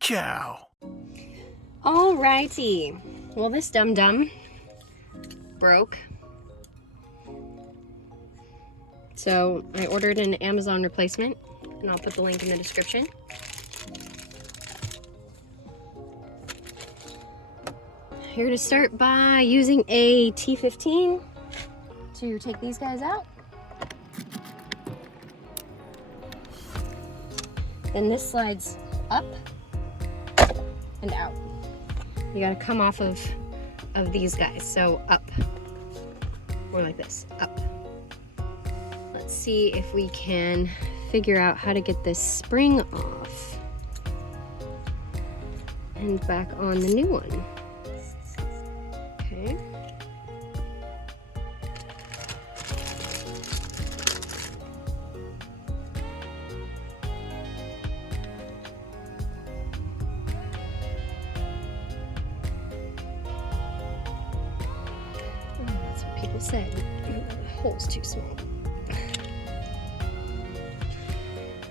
chow. Alrighty. Well, this dum-dum broke. So I ordered an Amazon replacement, and I'll put the link in the description. Here to start by using a T15 to take these guys out. Then this slides up and out. You gotta come off of these guys, so up, or like this, up. Let's see if we can figure out how to get this spring off and back on the new one. Okay. That's what people said. The hole's too small.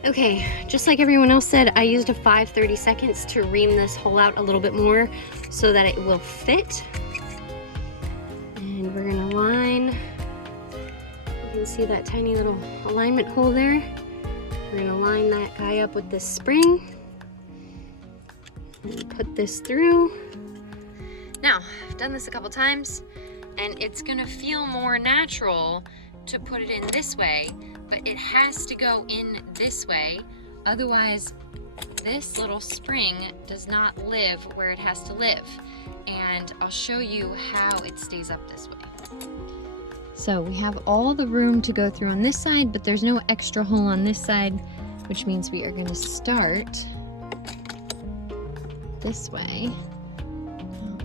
Okay, just like everyone else said, I used a 5/30 seconds to ream this hole out a little bit more so that it will fit. And we're gonna line, you can see that tiny little alignment hole there. We're gonna line that guy up with this spring and put this through. Now, I've done this a couple times and it's gonna feel more natural to put it in this way, but it has to go in this way. Otherwise, this little spring does not live where it has to live. And I'll show you how it stays up this way. So we have all the room to go through on this side, but there's no extra hole on this side, which means we are gonna start this way.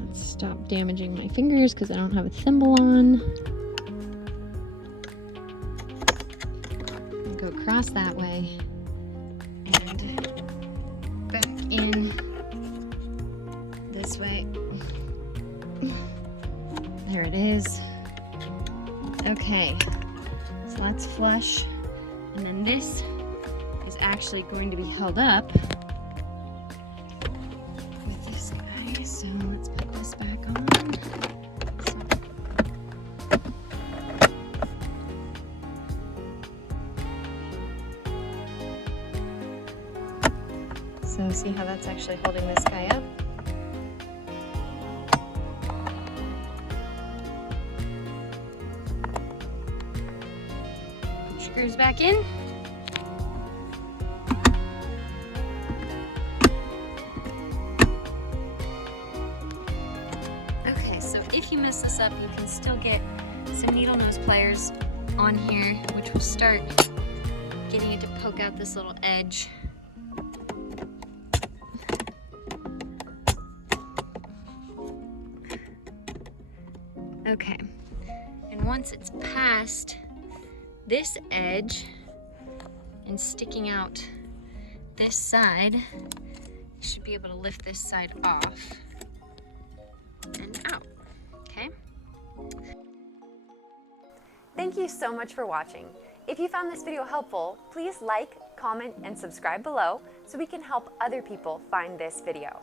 Let's stop damaging my fingers because I don't have a thimble on. Go across that way and back in this way. There it is. Okay, so that's flush. And then this is actually going to be held up with this guy. So let's put this back on. So see how that's actually holding this guy up? Screws back in. Okay, so if you mess this up, you can still get some needle nose pliers on here, which will start getting it to poke out this little edge. Okay, and once it's past this edge and sticking out this side, you should be able to lift this side off and out, okay? Thank you so much for watching. If you found this video helpful, please like, comment, and subscribe below so we can help other people find this video.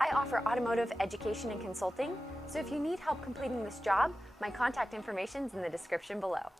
I offer automotive education and consulting, so if you need help completing this job, my contact information is in the description below.